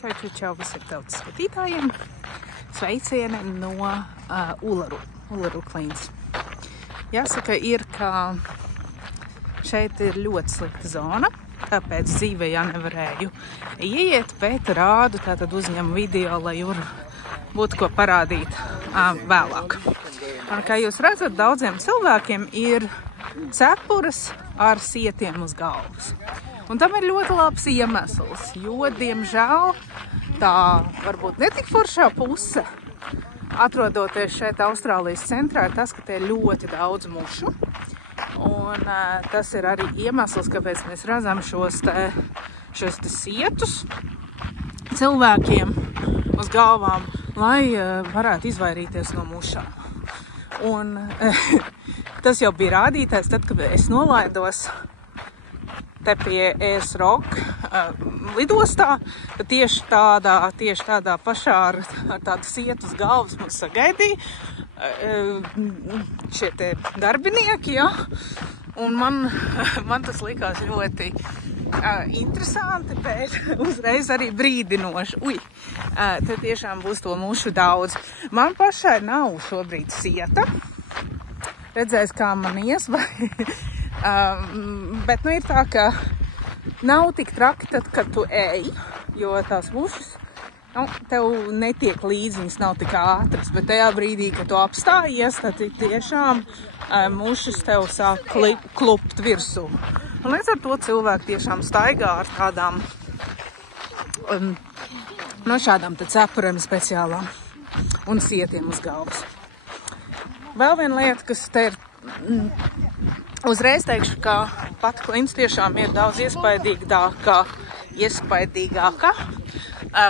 Čau visiem tautas skatītājiem. Sveicieni no Ularu Klīns. Jāsaka, ka šeit ir ļoti slikta zona, tāpēc dzīvē nevarēju ieiet, bet rādu, tātad uzņemu video, lai būtu ko parādīt vēlāk. Un, kā jūs redzat, daudziem cilvēkiem ir cepures ar sietiem uz galvas. Un tam ir ļoti labs iemesls, jo, diemžēl, tā varbūt netik foršā puse, atrodoties šeit Austrālijas centrā, ir tas, ka te ir ļoti daudz mušu. Un tas ir arī iemesls, kāpēc mēs redzam šos te sietus cilvēkiem uz galvām, lai varētu izvairīties no mušām. Un tas jau bija rādītais, tad, kad es nolaidos te pie ES Rock lidostā, tad tieši tādā pašā ar tādu sietu uz galvas mums sagaidīja šie te darbinieki, ja? Un man tas likās ļoti interesanti, bet uzreiz arī brīdinoši. Te tiešām būs to mušu daudz. Man pašai nav šobrīd sieta. Redzēs, kā man ies, bet ir tā, ka nav tik traki tad, kad tu ej, jo tās mušas tev netiek līdzi, viņas nav tik ātras, bet tajā brīdī, kad tu apstājies, tad tiešām mušas tev sāk klupt virsū. Un līdz ar to cilvēki tiešām staigā ar tādām, no šādām te cepurēm speciālām un sietiem uz galvas. Vēl viena lieta, kas te ir, uzreiz teikšu, ka pati Klīns tiešām ir daudz iespaidīgāka,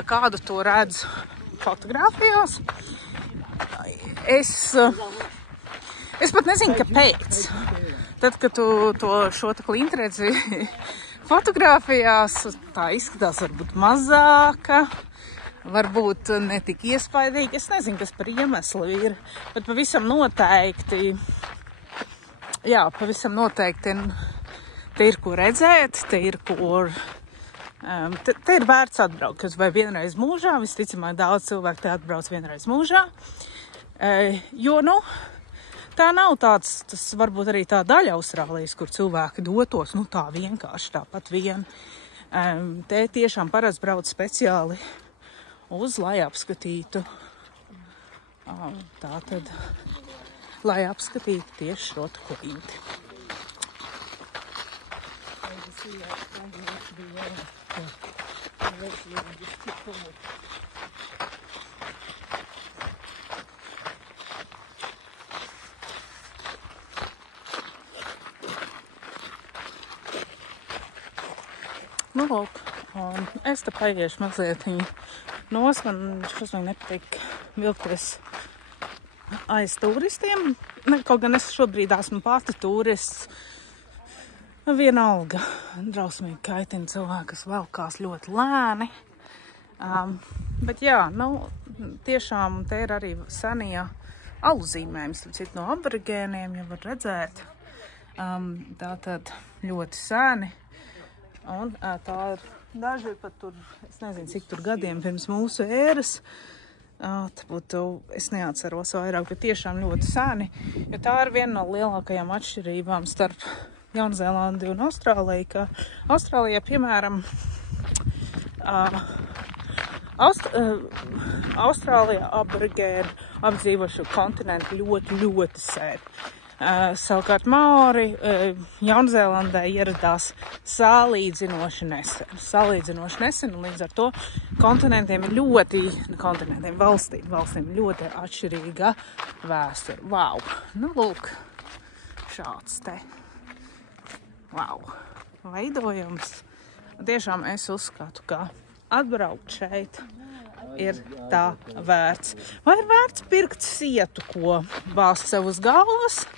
kādu to redz fotogrāfijās. Es pat nezinu, kāpēc. Tad, kad tu šo te Klīntu redzi fotogrāfijās, tā izskatās varbūt mazāka, varbūt netik iespaidīgi. Es nezinu, kas par iemeslu ir, bet pavisam noteikti te ir ko redzēt, te ir vērts atbraukt, kas vai vienreiz mūžā, visticamāk daudz cilvēku te atbrauc vienreiz mūžā, jo, tā nav tas varbūt arī tā daļa Austrālijas, kur cilvēki dotos, tā vienkārši tāpat vien. Te tiešām parasti brauc speciāli lai apskatītu, lai apskatītu tieši šo Klīnti. Lūk, un es te paiešu mazliet nos, man šodien nepatīk vilkties aiz turistiem. Kaut gan es šobrīd esmu pati turists. Vienalga, drausmīgi kaitina cilvēki, kas velkās ļoti lēni. Bet jā, tiešām te ir arī senie alu zīmējums, no aborigēniem, ja var redzēt. Tātad ļoti seni. Un tā ir daži pat tur, es nezinu, cik tur gadiem pirms mūsu ēras. Es neatceros vairāk, bet tiešām ļoti seni. Jo tā ir viena no lielākajām atšķirībām starp Jaunzēlandi un Austrāliju, ka Austrālijā, piemēram, Austrālijā aborigēni apdzīvošo kontinentu ļoti sen. Savukārt Maori Jaunzēlandē ieradās salīdzinoši nesen, un līdz ar to valstīm ļoti atšķirīga vēsture. Wow! Lūk, šāds te. Wow! Veidojums. Tiešām es uzskatu, ka atbraukt šeit ir tā vērts. Vai ir vērts pirkt sietu, ko bāzt sev uz galvas?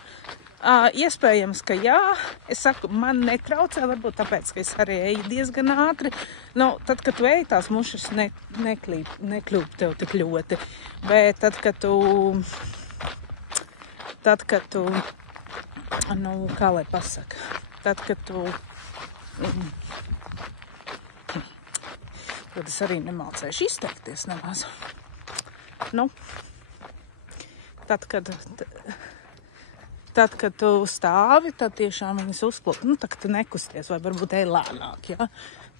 Iespējams, ka jā. Es saku, man netraucē, varbūt tāpēc, ka es arī eju diezgan ātri. Tad, kad tu eji, tās mušas nekļūp tev tik ļoti. Bet tad, kad tu, kā lai pasaka, tad, kad tu Tad es arī nemācēšu izteikties nemaz. Nu, tad, kad tu stāvi, tad tiešām viņas uzklūt. Nu, tad, kad tu nekusties, vai varbūt ej lēnāk, ja?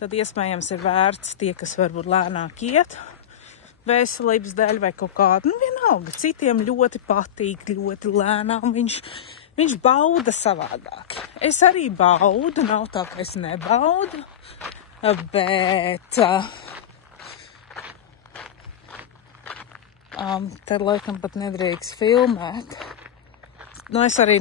Tad iespējams ir vērts tie, kas varbūt lēnāk iet, veselības dēļ vai kaut kādu. Nu, vienalga, citiem ļoti patīk, ļoti lēnām. Viņš bauda savādāk. Es arī baudu, nav tā, ka es nebaudu, bet tad laikam pat nedrīkst filmēt. Nu, es arī